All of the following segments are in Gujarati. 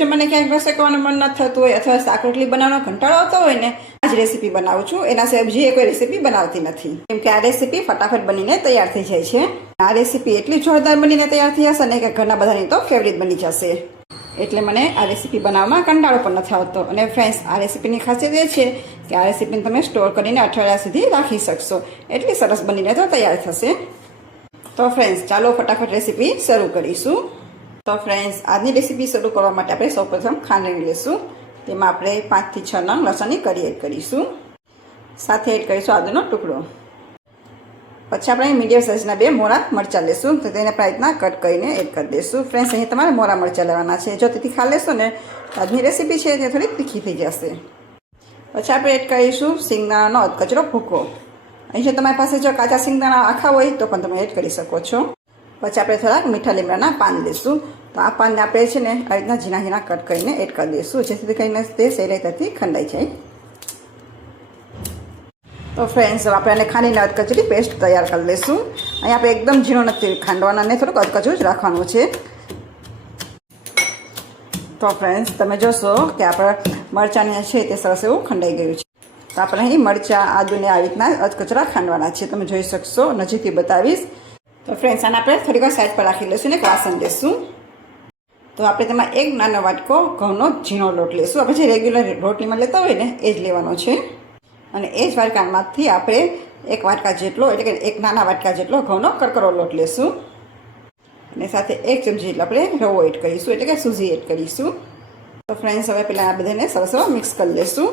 જો મને ક્યાંક રસોઈ કરવાનું મન ન થતું હોય અથવા શાક રોટલી બનાવવાનો કંટાળો આવતો હોય ને, આ જ રેસીપી બનાવું છું. એના સિવાય બીજી કોઈ રેસીપી બનાવતી નથી, કેમ કે આ રેસીપી ફટાફટ બનીને તૈયાર થઈ જાય છે. આ રેસીપી એટલી જોરદાર બનીને તૈયાર થઈ જશે ને કે ઘરના બધાની તો ફેવરિટ બની જશે. એટલે મને આ રેસીપી બનાવવામાં કંટાળો પણ નથી આવતો. અને ફ્રેન્ડ્સ, આ રેસીપીની ખાસિયત એ છે કે આ રેસીપીને તમે સ્ટોર કરીને અઠવાડિયા સુધી રાખી શકશો. એટલી સરસ બનીને તો તૈયાર થશે. તો ફ્રેન્ડ્સ, ચાલો ફટાફટ રેસીપી શરૂ કરીશું. તો ફ્રેન્ડ્સ, આજની રેસીપી શરૂ કરવા માટે આપણે સૌપ્રથમ ખાંડણી લઈશું. તેમાં આપણે 5 થી 6 નંગ લસણની કળી એડ કરીશું. સાથે એડ કરીશું આદુનો ટુકડો. પછી આપણે મીડિયમ સાઇઝના 2 મોરા મરચાં લેશું. તો તેને આપણે રીતના કટ કરીને એડ કરી દઈશું. ફ્રેન્ડ્સ, અહીં તમારે મોરા મરચાં લેવાના છે. જો તેથી ખા લેશો ને, આજની રેસીપી છે તે થોડી તીખી થઈ જશે. પછી આપણે એડ કરીશું સિંગદાણાનો અધકચરો ભૂકો. અહીં જો તમારી પાસે જો કાચા સિંગદાણા આખા હોય તો પણ તમે એડ કરી શકો છો. પછી આપણે થોડાક મીઠા લીમડાના પાન લઈશું. તો આ પાનને આપણે છે ને આ રીતના ઝીણા ઝીણા કટ કરીને એડ કરી દઈશું, જેથી કરીને તે સહેલાઈથી ખંડાઈ જાય. તો ફ્રેન્ડ્સ, આપણે આને ખાંડીને અધકચરી પેસ્ટ તૈયાર કરી લઈશું. અહીં આપણે એકદમ ઝીણો નથી ખાંડવાના અને થોડુંક અધકચરું જ રાખવાનું છે. તો ફ્રેન્ડ્સ, તમે જોશો કે આપણા મરચાંને છે તે સરસ એવું ખંડાઈ ગયું છે. તો આપણે અહીં મરચાં આદુને આવી રીતના અધકચરા ખાંડવાના છે. તમે જોઈ શકશો, નજીકથી બતાવીશ. તો ફ્રેન્ડ્સ, આને આપણે થોડીક વાર સાઈડ પર રાખી લઈશું ને એક વાસણ લેશું. તો આપણે તેમાં એક નાનો વાટકો ઘઉંનો ઝીણો લોટ લઈશું. આપણે જે રેગ્યુલર રોટલીમાં લેતા હોય ને એ જ લેવાનો છે. અને એ જ વાટકામાંથી આપણે એક વાટકા જેટલો, એટલે કે એક નાના વાટકા જેટલો ઘઉંનો કરકરો લોટ લેશું. અને સાથે 1 ચમચી જેટલો આપણે રવો એડ કરીશું, એટલે કે સૂજી એડ કરીશું. તો ફ્રેન્ડ્સ, હવે પહેલાં આ બધાને સરસ મિક્સ કરી લઈશું.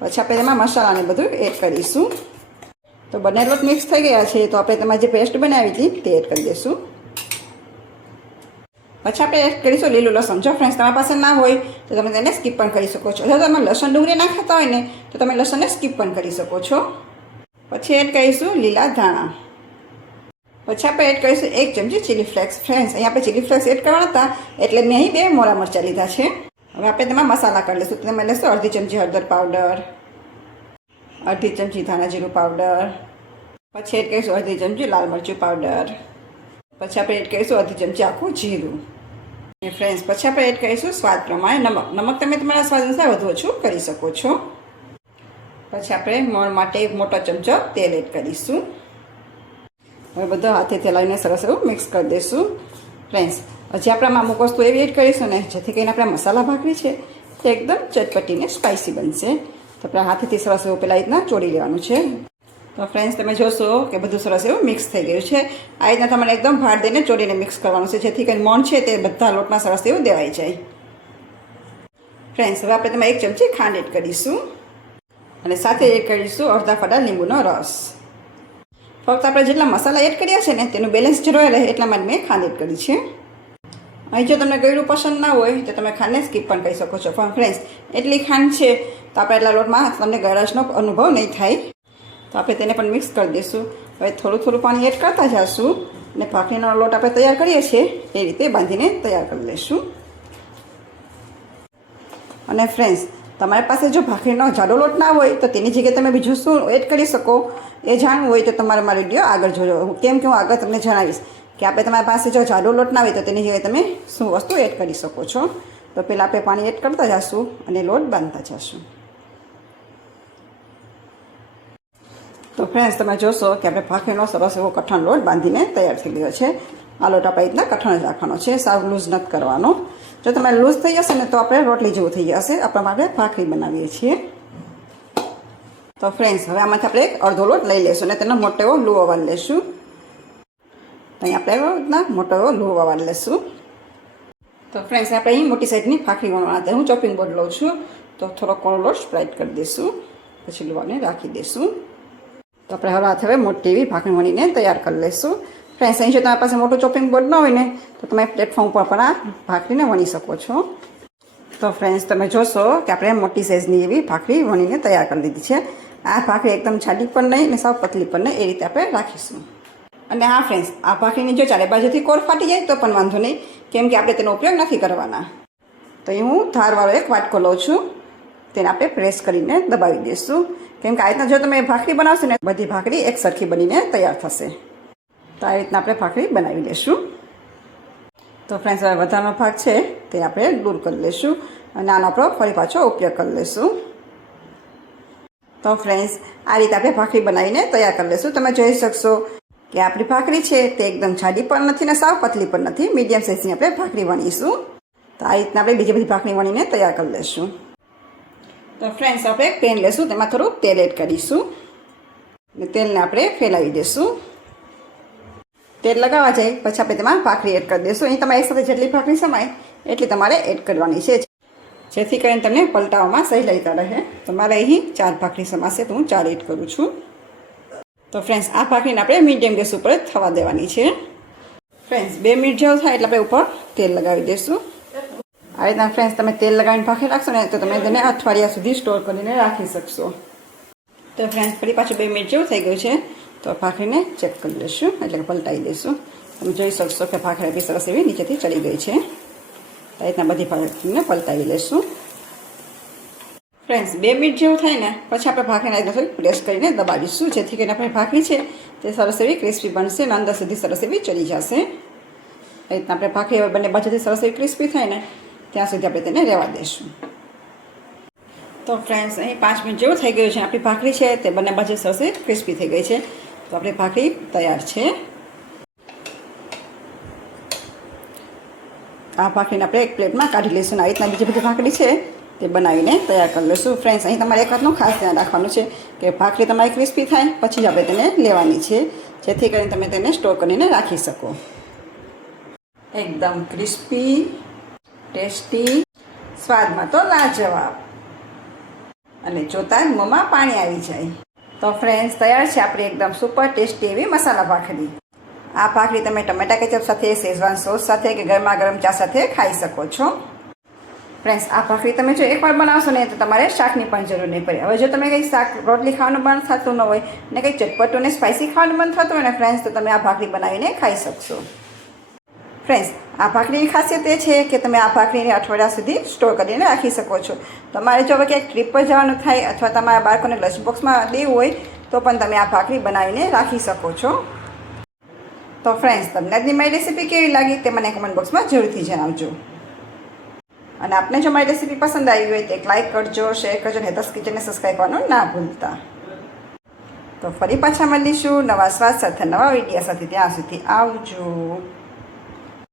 પછી આપણે તેમાં મસાલાને બધું એડ કરીશું. તો બંને લોટ મિક્સ થઈ ગયા છે. તો આપણે તેમાં જે પેસ્ટ બનાવી હતી તે એડ કરી દઈશું. પછી આપણે એડ કરીશું લીલું લસણ. જો ફ્રેન્ડ્સ, તમારી પાસે ના હોય તો તમે તેને સ્કીપ પણ કરી શકો છો. જો તમે લસણ ડુંગળી ના ખાતા હોય ને તો તમે લસણને સ્કીપ પણ કરી શકો છો. પછી એડ કરીશું લીલા ધાણા. પછી આપણે એડ કરીશું 1 ચમચી ચીલી ફ્લેક્સ. ફ્રેન્ડ્સ, અહીં આપણે ચીલી ફ્લેક્સ એડ કરવાના હતા એટલે મેં અહીં 2 મોરા મરચાં લીધા છે. હવે આપણે તેમાં મસાલા કરી લઈશું. તેમાં લઈશું અડધી ચમચી હળદર પાવડર, અડધી ચમચી ધાણા જીરું પાવડર. પછી એડ કરીશું અડધી ચમચી લાલ મરચું પાવડર. પછી આપણે એડ કરીશું અડધી ચમચી આખું જીરું. અને ફ્રેન્ડ્સ, પછી આપણે એડ કરીશું સ્વાદ પ્રમાણે નમક. નમક તમે તમારા સ્વાદ અનુસાર વધુ ઓછું કરી શકો છો. પછી આપણે મોણ માટે 1 મોટો ચમચો તેલ એડ કરીશું. હવે બધો હાથેથી હલાવીને સરસ એવું મિક્સ કરી દઈશું. ફ્રેન્ડ્સ, હજી આપણે અમુક વસ્તુ એવી એડ કરીશું ને જેથી કરીને આપણે મસાલા ભાખરી છે તે એકદમ ચટપટીને સ્પાઇસી બનશે. તો આપણે હાથેથી સરસ એવું પહેલાં રીતના ચોળી લેવાનું છે. તો ફ્રેન્ડ્સ, તમે જોશો કે બધું સરસ એવું મિક્સ થઈ ગયું છે. આ રીતના તમારે એકદમ ભાર દઈને ચોળીને મિક્સ કરવાનું છે, જેથી કરીને મોણ છે તે બધા લોટમાં સરસ એવું દેવાઈ જાય. ફ્રેન્ડ્સ, હવે આપણે તેમાં 1 ચમચી ખાંડ એડ કરીશું. અને સાથે એડ કરીશું અડધા ફડા લીંબુનો રસ. ફક્ત આપણે જેટલા મસાલા એડ કર્યા છે ને તેનું બેલેન્સ જળવાઈ રહે એટલા માટે મેં ખાંડ એડ કરી છે. અહીં જો તમને ગળ્યું પસંદ ના હોય તો તમે ખાંડને સ્કીપ પણ કરી શકો છો. પણ ફ્રેન્ડ્સ, એટલી ખાંડ છે તો આપણે એટલા લોટમાં તમને ગળાશનો અનુભવ નહીં થાય. તો આપણે તેને પણ મિક્સ કરી દઈશું. હવે થોડું થોડું પાણી એડ કરતા જઈશું અને ભાખરીનો લોટ આપણે તૈયાર કરીએ છીએ એ રીતે બાંધીને તૈયાર કરી લઈશું. અને ફ્રેન્ડ્સ, તમારી પાસે જો ભાખરીનો જાડો લોટ ના હોય તો તેની જગ્યાએ તમે બીજું શું એડ કરી શકો એ જાણવું હોય તો તમારે મારો વિડીયો આગળ જોજો. કેમ કે હું આગળ તમને જણાવીશ કે આપણે તમારી પાસે જો જાડો લોટ ના હોય તો તેની જગ્યાએ તમે શું વસ્તુ એડ કરી શકો છો. તો પહેલાં આપણે પાણી એડ કરતા જઈશું અને લોટ બાંધતા જઈશું. તો ફ્રેન્ડ્સ, તમે જોશો કે આપણે ભાખરીનો સરસ એવો કઠણ લોટ બાંધીને તૈયાર થઈ ગયો છે. આ લોટ આપણે રીતના કઠણ જ રાખવાનો છે, સાવ લૂઝ નથી કરવાનો. જો તમારે લૂઝ થઈ જશે ને તો આપણે રોટલી જેવું થઈ જશે. આપણે ભાખરી બનાવીએ છીએ. તો ફ્રેન્ડ્સ, હવે આમાંથી આપણે એક અડધો લોટ લઈ લઈશું અને તેનો મોટો એવો લુવો વાળી લઈશું. તો અહીં આપણે એવો મોટો એવો લુવો વાળી લઈશું. તો ફ્રેન્ડ્સ, આપણે અહીં મોટી સાઈઝની ભાખરી વણવાના. હું ચોપિંગ બોર્ડ લઉં છું. તો થોડો કોળો લોટ સ્પ્રાઇટ કરી દઈશું. પછી લુવાને રાખી દઈશું. તો આપણે હવે મોટી એવી ભાખરી વણીને તૈયાર કરી લઈશું. ફ્રેન્ડ્સ, અહીં જો તમારી પાસે મોટું ચોપિંગ બોર્ડ ન હોય ને તો તમે પ્લેટફોર્મ પર પણ આ ભાખરીને વણી શકો છો. તો ફ્રેન્ડ્સ, તમે જોશો કે આપણે મોટી સાઇઝની એવી ભાખરી વણીને તૈયાર કરી લીધી છે. આ ભાખરી એકદમ જાડી પણ નહીં અને સાવ પતલી પણ નહીં, એ રીતે આપણે રાખીશું. અને હા ફ્રેન્ડ્સ, આ ભાખરીની જો ચારે બાજુથી કોર ફાટી જાય તો પણ વાંધો નહીં, કેમ કે આપણે તેનો ઉપયોગ નથી કરવાના. તો અહીં હું ધારવાળો એક વાટકો લઉં છું. તેને આપણે પ્રેસ કરીને દબાવી દઈશું, કેમ કે આ રીતના જો તમે ભાખરી બનાવશો ને બધી ભાખરી એક સરખી બનીને તૈયાર થશે. તો આ રીતના આપણે ભાખરી બનાવી લઈશું. તો ફ્રેન્ડ્સ, હવે વધારાનો ભાગ છે તે આપણે દૂર કરી લઈશું અને આનો આપણો ફરી પાછો ઉપયોગ કરી લઈશું. તો ફ્રેન્ડ્સ, આ રીતે આપણે ભાખરી બનાવીને તૈયાર કરી લઈશું. તમે જોઈ શકશો કે આપણી ભાખરી છે તે એકદમ જાડી પણ નથી ને સાવ પતલી પણ નથી, મીડિયમ સાઇઝની આપણે ભાખરી વણીશું. તો આ રીતના આપણે બીજી બધી ભાખરી વણીને તૈયાર કરી લઈશું. તો ફ્રેન્ડ્સ, આપણે એક પેન લઈશું, તેમાં થોડું તેલ એડ કરીશું અને તેલને આપણે ફેલાવી દઈશું. તેલ લગાવવા જાય પછી આપણે તેમાં ભાખરી એડ કરી દઈશું. અહીં તમારે એક સાથે જેટલી ભાખરી સમાય એટલી તમારે એડ કરવાની છે, જેથી કરીને તમને પલટાવવામાં સહેલાઈતા રહે. તો મારે અહીં 4 ભાખરી સમાશે તો હું 4 એડ કરું છું. તો ફ્રેન્ડ્સ, આ ભાખરીને આપણે મીડિયમ ગેસ ઉપર થવા દેવાની છે. ફ્રેન્ડ્સ, 2 મિનિટ જેવું થાય એટલે આપણે ઉપર તેલ લગાવી દઈશું. આ રીતના ફ્રેન્ડ્સ તમે તેલ લગાવીને ભાખરી રાખશો ને તો તમે તેને અઠવાડિયા સુધી સ્ટોર કરીને રાખી શકશો. તો ફ્રેન્ડ્સ, ફરી પાછું 2 મિનિટ જેવું થઈ ગયું છે. તો ભાખરીને ચેક કરી લઈશું, એટલે કે પલટાવી દઈશું. તમે જોઈ શકશો કે ભાખરી બી સરસ એવી નીચેથી ચડી ગઈ છે. આ રીતના બધી ભાખરીને પલટાવી લઈશું. ફ્રેન્ડ્સ, 2 મિનિટ જેવું થાય ને પછી આપણે ભાખરીને થોડી પ્રેસ કરીને દબાવીશું, જેથી કરીને આપણી ભાખરી છે તે સરસ એવી ક્રિસ્પી બનશે અને અંદર સુધી સરસ એવી ચડી જશે. આ રીતના આપણે ભાખરી હવે બંને બાજુથી સરસ એવી ક્રિસ્પી થાય ને ત્યાં સુધી આપણે તેને રહેવા દઈશું. તો ફ્રેન્ડ્સ, અહીં 5 મિનિટ જેવું થઈ ગયું છે. આપણી ભાખરી છે તે બંને બાજુ સરસ એવી ક્રિસ્પી થઈ ગઈ છે. તો આપણી ભાખરી તૈયાર છે. આ ભાખરીને આપણે એક પ્લેટમાં કાઢી લઈશું. આ રીતના બીજી બધી ભાખરી છે તે બનાવીને તૈયાર કરી લઈશું. ફ્રેન્ડ્સ, અહીં તમારે એક વાતનું ખાસ ધ્યાન રાખવાનું છે કે ભાખરી તમારી ક્રિસ્પી થાય પછી જ આપણે તેને લેવાની છે, જેથી કરીને તમે તેને સ્ટોર કરીને રાખી શકો. એકદમ ક્રિસ્પી, ટેસ્ટી, સ્વાદમાં તો લાજવાબ અને જોતાં જ મોંમાં પાણી આવી જાય. તો ફ્રેન્ડ્સ, તૈયાર છે આપણી એકદમ સુપર ટેસ્ટી એવી મસાલા ભાખરી. આ ભાખરી તમે ટમેટા કેચપ સાથે, શેઝવાન સોસ સાથે કે ગરમા ગરમ ચા સાથે ખાઈ શકો છો. ફ્રેન્ડ્સ, આ ભાખરી તમે જો એકવાર બનાવશો ને તો તમારે શાકની પણ જરૂર નહીં પડે. હવે જો તમે કંઈ શાક રોટલી ખાવાનું મન થતું ન હોય ને કંઈ ચટપટું ને સ્પાઇસી ખાવાનું મન થતું હોય ને ફ્રેન્ડ્સ, તો તમે આ ભાખરી બનાવીને ખાઈ શકશો. ફ્રેન્ડ્સ, આ ભાખરીની ખાસિયત એ છે કે તમે આ ભાખરીને અઠવાડિયા સુધી સ્ટોર કરીને રાખી શકો છો. તમારે જો હવે ક્યાંક ટ્રીપ પર જવાનું થાય અથવા તમારા બાળકોને લંચ બોક્સમાં દેવું હોય તો પણ તમે આ ભાખરી બનાવીને રાખી શકો છો. તો ફ્રેન્ડ્સ, તમને આજની મારી રેસીપી કેવી લાગી તે મને કમેન્ટ બોક્સમાં જરૂરથી જણાવજો. અને આપને જો મારી રેસીપી પસંદ આવી હોય તો એક લાઇક કરજો, શેર કરજો અને હેતસ કિચનને સબસ્ક્રાઈબ કરવાનું ના ભૂલતા. તો ફરી પાછા મળીશું નવા સ્વાદ સાથે, નવા વિડીયો સાથે. ત્યાં સુધી આવજો.